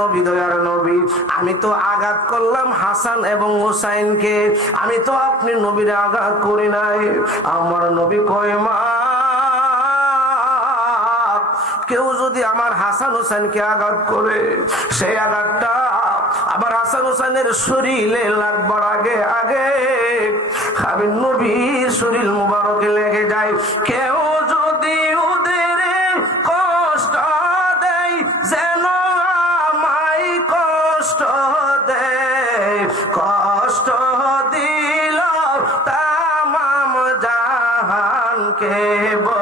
নবী, দয়ার নবী। আমি তো আঘাত করলাম হাসান এবং হুসাইনকে। আমি তো আপনি নবীর আঘাত করি নাই। আমার নবী কয়, মা, কেউ যদি আমার হাসান হোসেনকে আঘাত করে, সেই আঘাতটা আবার হাসান হোসেনের শরীরে লাগবার আগে আগে আমি নবীর শরীর মুবারকে লেগে যায় কেউ কষ্ট দিল তাম জাহানকে বলেন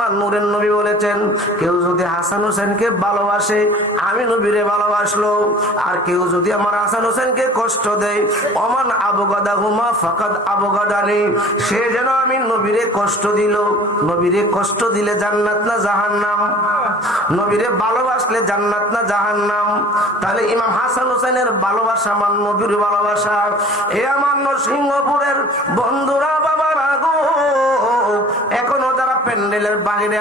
আমার নূরের নবী বলেছেন, কেউ যদি হাসান হোসেনকে ভালোবাসে, আমি নবীরে ভালোবাসলো। আর কেউ যদি আমার হাসান হোসেনকে কষ্ট দেয় অমান আবগাদা হুমা ফাকাদ আবগাদানি। সে যেন আমি নবীরে কষ্ট দিল। নবীরে কষ্ট দিলে জান্নাত না জাহান্নাম? নবীরে ভালোবাসলে জান্নাত না জাহান্নাম? তাহলে ইমাম হাসান হোসেনের ভালোবাসা, আমার নবীর ভালোবাসা। এ আমার নরসিংহপুরের বন্ধুরা বাবার গো, এখনও প্যান্ডেলের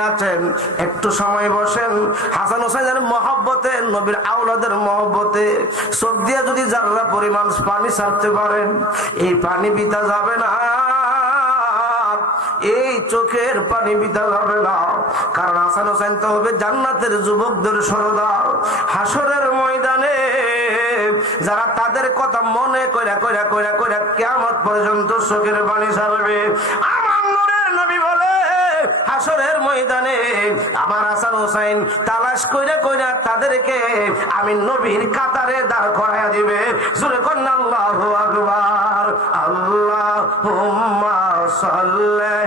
আছেন, একটু সময় বসেন। হাসান হোসেনের মহব্বতে, নবীর মহব্বতে, চোখ দিয়ে যদি যারা পরিমাণ পানি ছাড়তে পারেন, এই পানি যাবে না। এই চোখের পানি বিতা যাবে না। কারণ হোসেন তো হবে জান্নাতের যুবকদের সরদার। হাসরের ময়দানে যারা তাদের কথা মনে কইরা কইরা কইরা কইরা কেমন পর্যন্ত চোখের পানি ছাড়বে আমার নূরের নবী বলে হাসরের ময়দানে আমার হাসান হোসাইন তালাশ কইরা কইরা তাদেরকে আমি নবীর কাতারে দাঁড় করাইয়া দিবে। জোরে কন্যা, আল্লাহ আকবার। আল্লাহ সাল্লে।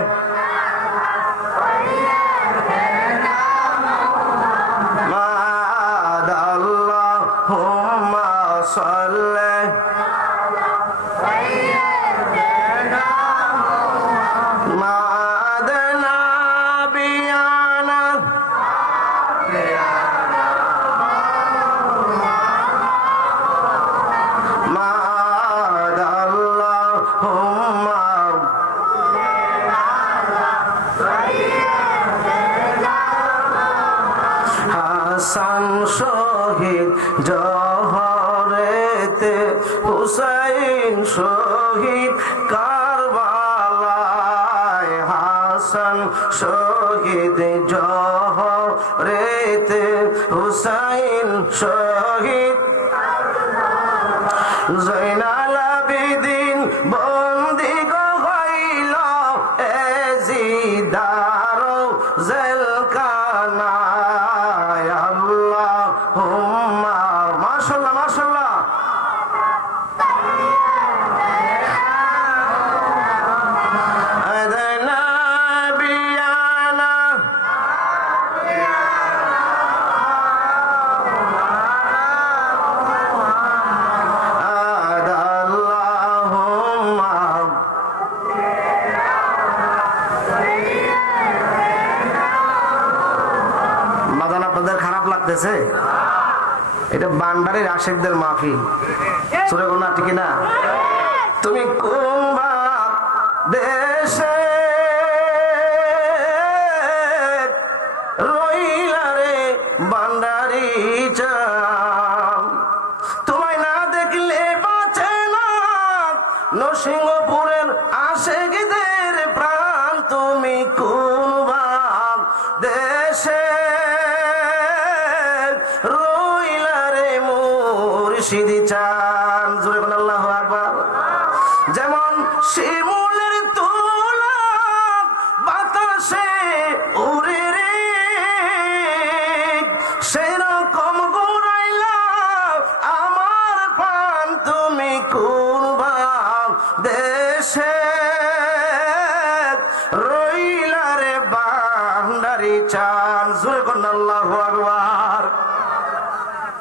হাসান শহীদ জহরেতে হুসাইন শহীদ কারবালায় হাসান শহীদ জহরেতে হুসাইন শহীদ আশেকদের মাহফিল। সুরে গোনা ঠিক না তুমি কোন দেশে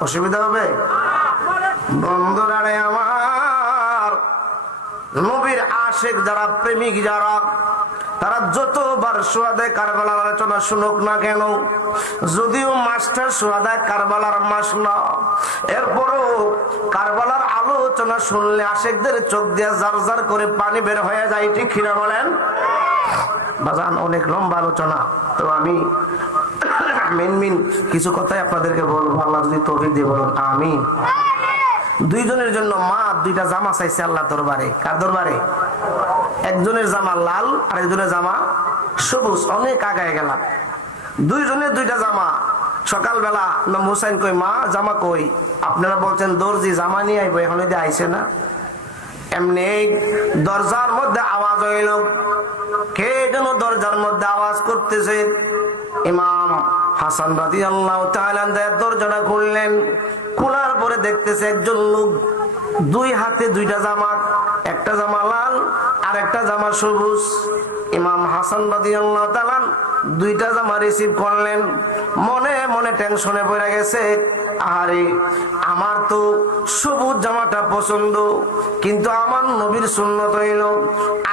অসুবিধা হবে? বন্ধুরারে আমার, নবীর আশেক যারা প্রেমিক যারা, তারা যতবার সোয়াদে কারবালার আলোচনা শুনুক না কেন, যদিও মাস্টার সোয়াদে কারবালার মাস না, এরপরও কারবালার আলোচনা শুনলে আশেকদের চোখ দিয়ে জার জার করে পানি বের হয়ে যায়, ঠিক কিনা বলেন? বাজান, অনেক লম্বা আলোচনা, তো আমি মেন মেন কিছু কথাই আপনাদেরকে বলব। আল্লাহ যদি তৌফিক দিয়ে বলুন আমি দুইজনের জন্য মা দুইটা জামা চাইছে আল্লাহ দরবারে। কার দরবারে? একজনের জামা লাল আর একজনের জামা সবুজ। অনেক আগায় গেলাম। দুইজনের দুইটা জামা। সকালবেলা ইমাম হুসাইন কই মা, জামা কই? আপনারা বলছেন, দর্জি, জামা নিয়ে আইবো এখন যদি আইসে না। এমনি দরজার মধ্যে আওয়াজ হইল। কে যেন দরজার মধ্যে আওয়াজ করতেছে। ইমাম হাসান রাজি আল্লাহ দরজাটা খুললেন। খোলার পরে দেখতেছে একজন লোক দুই হাতে দুইটা জামা, একটা জামা লাল আর একটা জামা সবুজ। ইমাম হাসান রাজি আল্লাহ তালান দুইটা জামা রিসিভ করলেন। মনে মনে টেনশনে পড়ে গেছে আরে আমার তো সবুজ জামাটা পছন্দ, কিন্তু আমার নবীর সুন্নত হইল।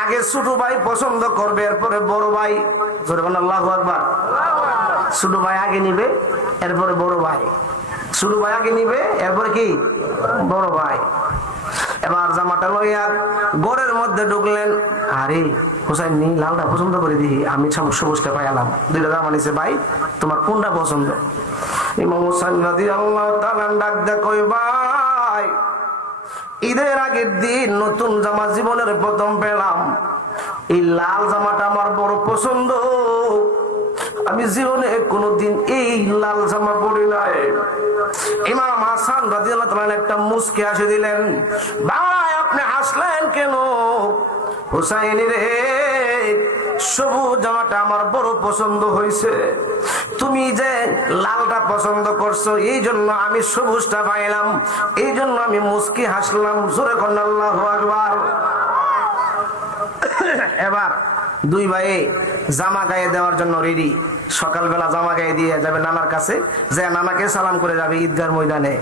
আগে ছোট ভাই পছন্দ করবে, এরপরে বড় ভাই। আল্লাহু আকবার। ছোট ভাই আগে নিবে, এরপরে বড় ভাই। ছোট ভাই আগে নিবে, এরপরে কি? বড় ভাই। এবার জামাটা লইয়া গড়ের মধ্যে ঢুকলেন। আরে, হুসাইন নি, লালটা পছন্দ করে দিই আমি সব- সবুজটা পাইলাম দুইটা জামা নিছে, ভাই, তোমার কোনটা পছন্দ? ইমাম হুসাইন রাদি আল্লাহ ডাক দে ভাই, ঈদের আগের দিন নতুন জামা জীবনের প্রথম পেলাম। এই লাল জামাটা আমার বড় পছন্দ। আমি জীবনে কোনোদিন এই লাল জামা পরি নাই। ইমাম হাসান রাজিয়াল্লাহ তাআলা একটা মুসকে আসে দিলেন ভাই আপনি হাসলেন কেন? হুসাইনি রে, সবুজ জামাটা আমার বড় পছন্দ হয়েছে তুমি যে লালটা পছন্দ করছ, এই জন্য আমি সবুজটা পাইলাম, এই জন্য আমি মুস্কি হাসলাম। জোরে আল্লাহ এবার দুই ভাই জামা গায়ে দেওয়ার জন্য রেডি সকালবেলা জামা গায়ে দিয়ে যাবে নানার কাছে, যে নানাকে সালাম করে যাবে ঈদগার ময়দানে।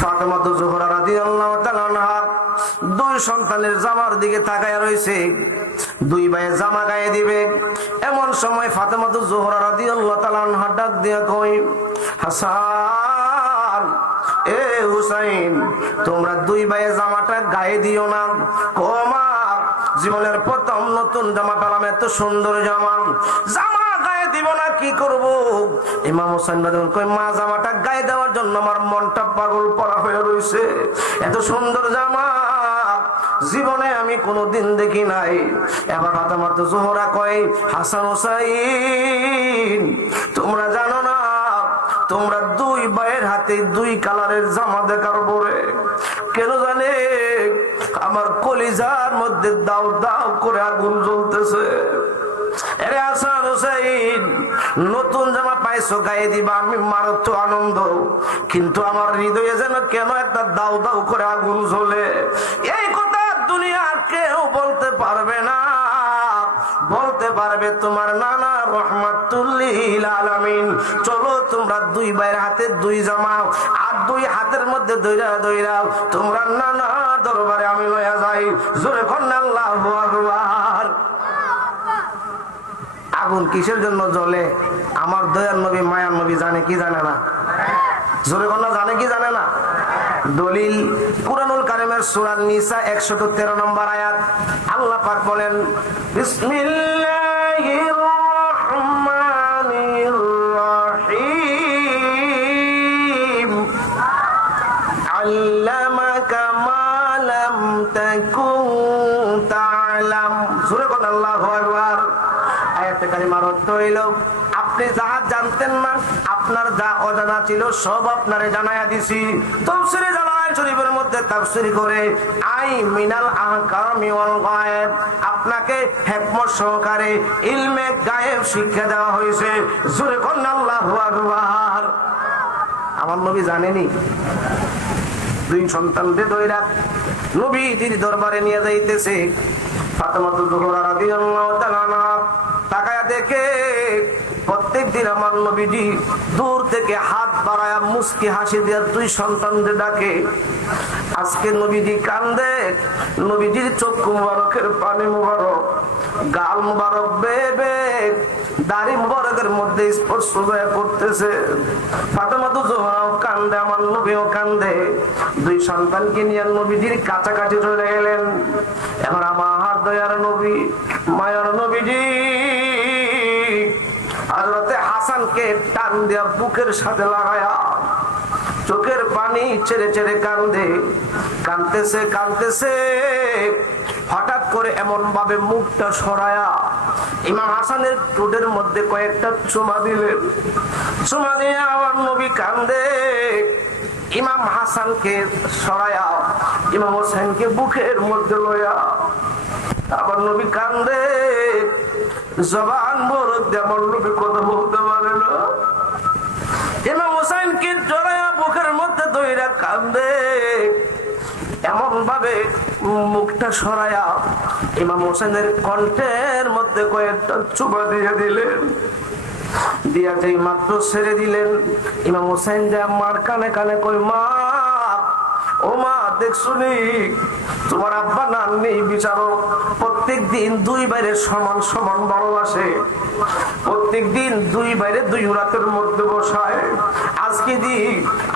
ফাতেমা তো জোহরা রাদিয়াল্লাহু দুই সন্তানের জামার দিকে তাকায় রয়েছে। দুই ভাই জামা গায়ে দিবে। এমন সময় ফাতেমা তো জোহরা রাদিয়াল্লাহু তাআলা আনহা ডাক দিয়ে কই হাসান, এ হুসাইন, তোমরা দুই ভাইয়ের জামাটা গায়ে দিও না। কমা জীবনের প্রথম নতুন জামা পেলাম, এত সুন্দর জামা। জামা গায়ে দিব না, কি করব? ইমাম হোসেন কই মা, জামাটা গায়ে দেওয়ার জন্য আমার মনটা পাগল পড়া হয়ে রয়েছে এত সুন্দর জামা। জীবনে আমি কোনোদিন দেখি নাই। এবার আমার তো জোহরা কয়, হাসান হোসাইন, তোমরা জানো না, তোমরা দুই ভাইয়ের হাতে দুই কালারের জামা দেখার পরে কেন জানে কলিজার মধ্যে দাও দাও করে আগুন জ্বলতেছে। নতুন জামা পাইছো, গায়ে দিবা, আমি মারত আনন্দ। কিন্তু আমার হৃদয়ে যেন কেন একটা দাও দাও করে আগুন জ্বলে? এই কথা দুনিয়ার কেউ বলতে পারবে না। বলতে পারবে তোমার নানা রহমাতুল্লিল আলামিন। চলো তোমরা দুই ভাইয়ের হাতে দুই জামা আর দুই হাতের মধ্যে দইরা দইরা তোমরা নানা দরবারে আমি লইয়া যাই। জোরে কন্যা আল্লাহ আকবার। আগুন কিসের জন্য জ্বলে? আমার দয়ার নবী মায়ার নবী জানে কি জানে না? জোরে কন্যা, জানে কি জানে না? দলিল কুরানুল কারিমের সুরান নিসা একশত তেরো নম্বর আয়াত। আল্লাহ পাক বলেন বিসমিল্লাহির আপনার যা অজানা ছিল সব আপনারে জানায়া দিছি। তাফসীরে জালাল শরীফের মধ্যে তাফসীর করে, আই মিনাল আহকামি ওয়াল গায়েব। আপনাকে হিকমত সহকারে ইলমে গায়েব শিক্ষা দেওয়া হয়েছে। জোরে কোন আল্লাহু আকবার। আমার নবী জানেনি? দুই সন্তানদের দইরা নবীজির দরবারে নিয়ে যাইতেছে। ফাতেমাতুল জোহরা রাদিয়াল্লাহু তাআলা তাকায়া দেখে প্রত্যেক দিন আমার নবীজি দূর থেকে হাত বাড়ায় মুস্কি হাসি দেওয়ার দুই সন্তানদের ডাকে। আজকে নবীজি কান্দে, নবীজির চক্ষু মুবারকের পানি মুবারক, গাল মুবারক বেবে দাড়ি মুবারকের মধ্যে স্পর্শ হয়ে করতেছে। ফাতেমা তো জোহরাও কান্দে, আমার নবীও কান্দে। দুই সন্তানকে নিয়ে নবীজির কাছাকাছি চলে গেলেন। এখন আমার দয়ার নবী, মায়ার নবীজি হজরতে টান দিয়া বুকের সাথে লাগায়া চোখের পানি ছেড়ে ছেড়ে কান্দে। কানতেছে কানতেছে হঠাৎ করে এমন ভাবে মুখটা সরায়া ইমাম হাসানের টোটের মধ্যে কয়েকটা চুমা দিলেন চুমা দিয়ে আমার নবী কান্দে। ইমাম হাসানকে সরায়া, ইমাম হোসেনকে বুকের মধ্যে লয়া আবার নবী কান্দে। জবান বড় যেমন নবী কথা বলতে পারে না। বুকের মধ্যে দইরা কান্দে। এমন ভাবে মুখটা সরায়া ইমাম হোসেনের কণ্ঠের মধ্যে কয়েকটা চুপা দিয়ে দিলেন। দিয়া মাত্র ছেড়ে দিলেন, ইমাম হোসেন যে মার কানে কানে কই মা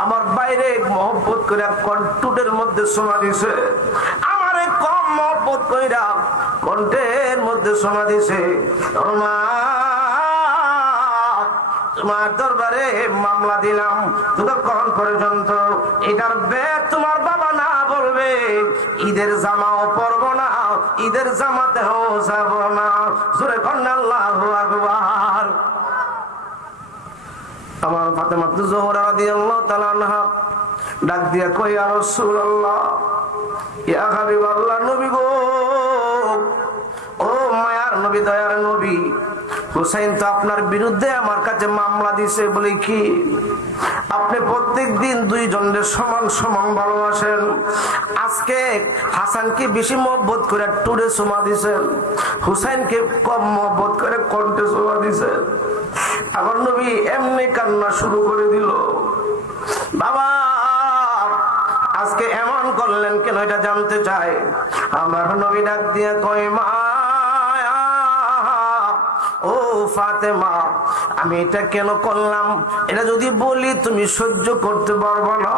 আমার বাইরে মহব্বত করে কন্টুটের মধ্যে শোনা দিছে। আমারে কম মহব্বত কইরা কণ্ঠের মধ্যে শোনা দিছে। তোমার দরবারে মামলা দিলাম। ততক্ষণ পর্যন্ত? এটার বেদ তোমার বাবা না বলবে, ঈদের জামাও পরব না, ঈদের জামাতেও যাব না। জোরে কন্যা আল্লাহ আকবার। আমার ফাতেমা তো জোহরা রাদিয়াল্লাহু তাআলা আনহা ডাক দিয়া কই আর রাসূলুল্লাহ, ইয়া হাবিবাল্লাহ, নবী গো, ও মায়ার নবী, দয়ার নবী, হুসাইন তো আপনার বিরুদ্ধে আমার কাছে মামলা দিছে, বলে কি? আপনি প্রত্যেক দিন দুইজনের সমান সমান ভালোবাসেন। আজকে হাসানকে বেশি মহব্বত করে টুরে সোমা দিছেন। হুসাইনকে কম মহব্বত করে কণ্ঠে সোমা দিছেন। আমার নবী এমনি কান্না শুরু করে দিল। বাবা, আজকে এমন করলেন কেন? এটা জানতে চাই। আমার নবী ডাক দিয়ে কয়, মা ফাতেমা, আমি এটা কেন করলাম? এটা যদি বলি, তুমি সহ্য করতে পারব না।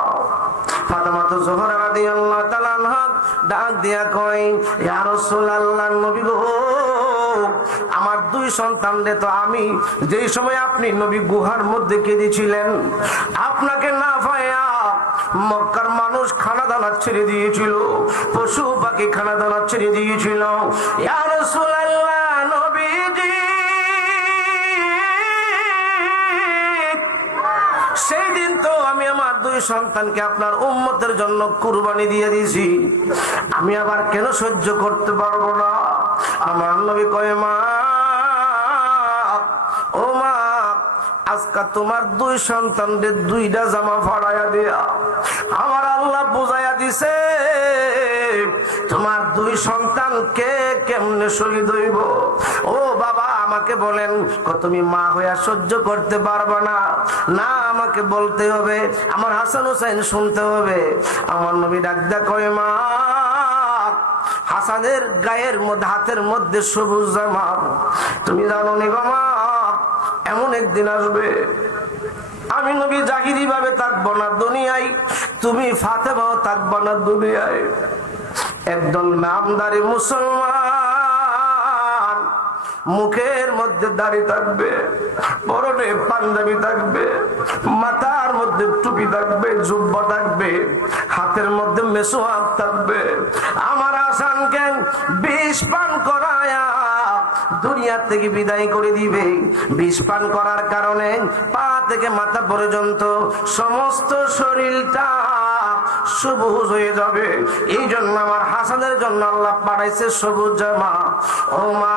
আমার দুই সন্তানরে তো আমি যেই সময় আপনি নবী গুহার মধ্যে কেঁদেছিলেন, আপনাকে না পায়া মক্কার মানুষ খানা দানা ছেড়ে দিয়েছিল, পশু পাখি খানা দানা ছেড়ে দিয়েছিল। সন্তানকে আপনার উম্মতের জন্য কুরবানি দিয়ে দিয়েছি। আমি আবার কেন সহ্য করতে পারব না? আমার নবী কয়, মা, ও মা, আজকা তোমার দুই সন্তানদের দুইটা জামা ফাড়াইয়া দেয়া আমার আল্লাহ বুঝাইয়া দিছে, তোমার দুই সন্তানকে কেমনে শহীদ হইব? ও বাবা আমাকে বলেন তুমি মা হইয়া সহ্য করতে পারবে না। না, আমাকে বলতে হবে, আমার হাসান হুসাইন শুনতে হবে। আমার নবী ডাকদা কয়, মা, হাসানের গায়ের মধ্যে, হাতের মধ্যে সবুজ জামা, তুমি জানো নি গো এমন একদিন আসবে, আমি নবী জাহিরি ভাবে থাকব না দুনিয়ায়, তুমি ফাতেমাও থাকব না দুনিয়ায়। একদল নামদারি মুসলমান মুখের মধ্যে দাড়ি থাকবে, পরনে পাঞ্জাবি থাকবে, মাথার মধ্যে টুপি থাকবে, জুব্বা থাকবে, হাতের মধ্যে মেসো হাত থাকবে। আমার আসানকে বিষ পান করায়া দুনিয়া থেকে বিদায় করে দিবে। বিষ পান করার কারণে পা থেকে মাথা পর্যন্ত সমস্ত শরীরটা সবুজ হয়ে যাবে। এই জন্য আমার হাসানের জন্য আল্লাহ পাঠাইছে সবুজ জামা। ও মা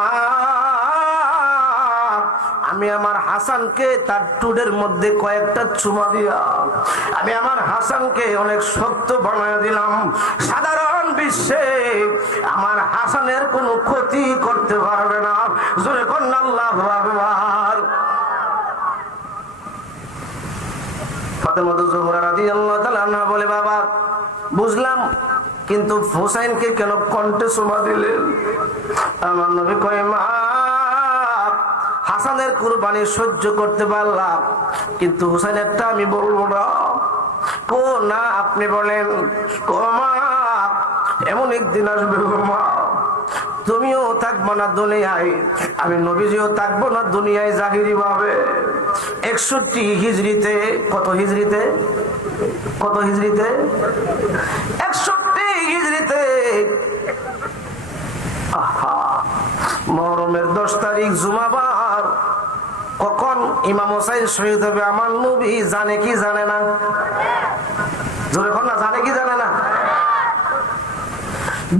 আমি আমার হাসানকে তার টুডের মধ্যে কয়েকটা চুমা দিয়া আমি আমার হাসানকে অনেক শক্ত বানায় দিলাম। সাধারণ বিশ্বে আমার হাসানের কোনো ক্ষতি করতে পারবে না। জোরে কন্যা আল্লাহ ভগবান কিন্তু হোসাইনকে কেন কণ্ঠে শোভা দিলেন? আমার নবী কয়, মা হাসানের কুরবানি সহ্য করতে পারলাম। কিন্তু হুসাইনেরটা আমি বলব না। কো না আপনি বলেন এমন একদিন আসবে তুমিও থাকব না দুনিয়ায় আমি নবীজিও থাকব না দুনিয়ায় জাহিরি ভাবে একষট্টি হিজড়িতে কত হিজড়িতে? কত হিজড়িতে? একষট্টি হিজড়িতে। আহা, মহরমের দশ তারিখ জুমাবার কখন ইমাম হোসাইন শহীদ হবে আমার নবী জানে কি জানে না? জোরে না, জানে কি জানে না?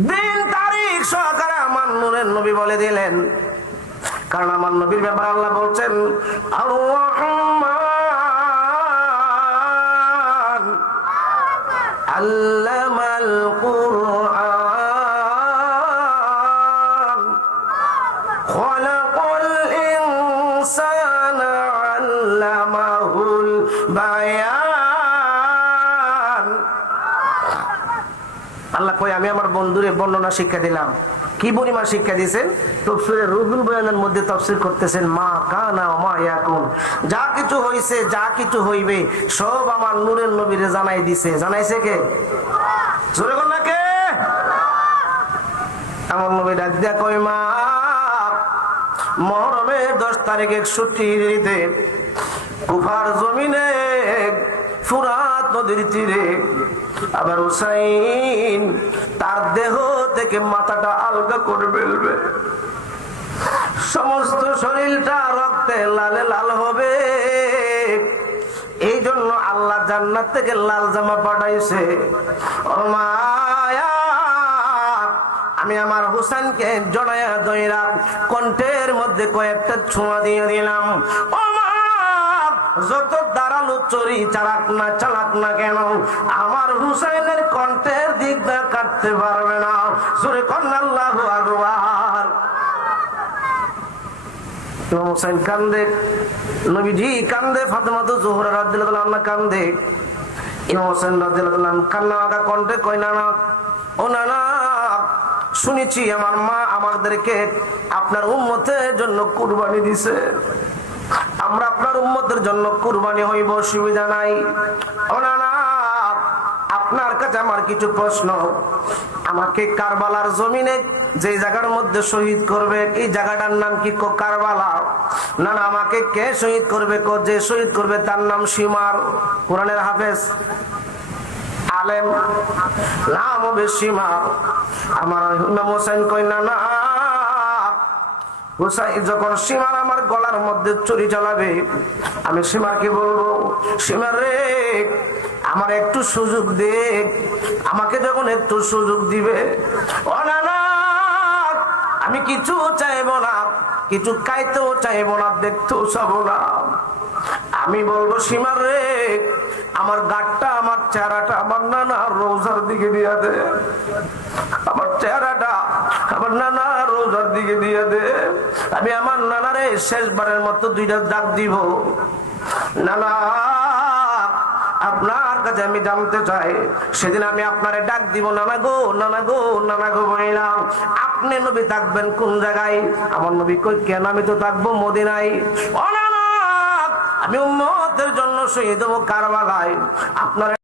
দিন তারিখ সহকারে আমার নুরের নবী বলে দিলেন। কারণ আমার নবীর ব্যাপারে আল্লাহ বলছেন আর-রহমান কই আমি আমার বন্ধুরে বর্ণনা শিক্ষা দিলাম। কি পরিমাণ শিক্ষা দিয়েছেন? তফসিরের রুহুল বয়ানের মধ্যে তফসির করতেছেন, মা কানা মা ইয়াকুন। যা কিছু হইছে, যা কিছু হইবে, সব আমার নূরের নবীরে জানাই দিছে। জানাইছে কে? জোরে না কে? আমার নবী ডাক দিয়া কই মা মহরমের দশ তারিখ একষট্টি হিজড়িতে কুফার জমিনে ফুরাত নদীর তীরে। আবার হুসাইন তার দেহ থেকে মাথাটা আলগা করে ফেলবে। সমস্ত শরীরটা রক্তে লালে লাল হবে। এই জন্য আল্লাহ জান্নাত থেকে লাল জামা পাঠাইছে। আমি আমার হুসাইনকে জড়াইয়া দইরা কণ্ঠের মধ্যে কয়েকটা ছোঁয়া দিয়ে দিলাম। ও যত দাঁড়াল চরি চালাক না চালাক না কেন? আমার হুসাইনের কণ্ঠের দিকটা কাটতে পারবে না। সুরে কন্যাল্লাহ আকবার। কান্দে কান্দে কান্দে। কান্না কণ্ঠে ও শুনেছি আমার মা আমাদেরকে আপনার উম্মতের জন্য কুরবানি দিছে। আমরা আপনার উম্মতের জন্য কুরবানি হইব অসুবিধা নাই। আপনার কাছে আমার কিছু প্রশ্ন। আমাকে কারবালার জমিনে যে জায়গার মধ্যে শহীদ করবে, এই জায়গাটার নাম কি কো কারবালা? না না, আমাকে কে শহীদ করবে কো, যে শহীদ করবে তার নাম সীমার, কোরআনের হাফেজ। আলেম, নাম হবে সীমার আমার ইমাম হোসেন কই না না হুসাইন যখন সীমার আমার গলার মধ্যে চুরি চালাবে, আমি সীমাকে বলব সীমা রে, আমার একটু সুযোগ দে। আমাকে যখন একটু সুযোগ দিবে, ও আমি কিছু চাইব না, কিছু খাইতেও চাইব না, দেখতেও চাবো না। আমি বলব সীমার রে, আমার গাটটা, আমার চেহারাটা, আমার নানা রোজার দিকে দিয়া দে। আমার চেহারাটা, আমার নানা রোজার দিকে দিয়ে দে। আমি আমার নানারে শেষবারের মতো দুইটা ডাক দিব। নানা, আপনার কাছে আমি জানতে চাই, সেদিন আমি আপনারে ডাক দিব, নানা গো নানা গো নানা গো বললাম, আপনি নবী থাকবেন কোন জায়গায়? আমার নবী কই কেন আমি তো থাকব মদিনায়? ও নানা আমি উম্মতের জন্য শহীদ হব কারবালায়। আপনার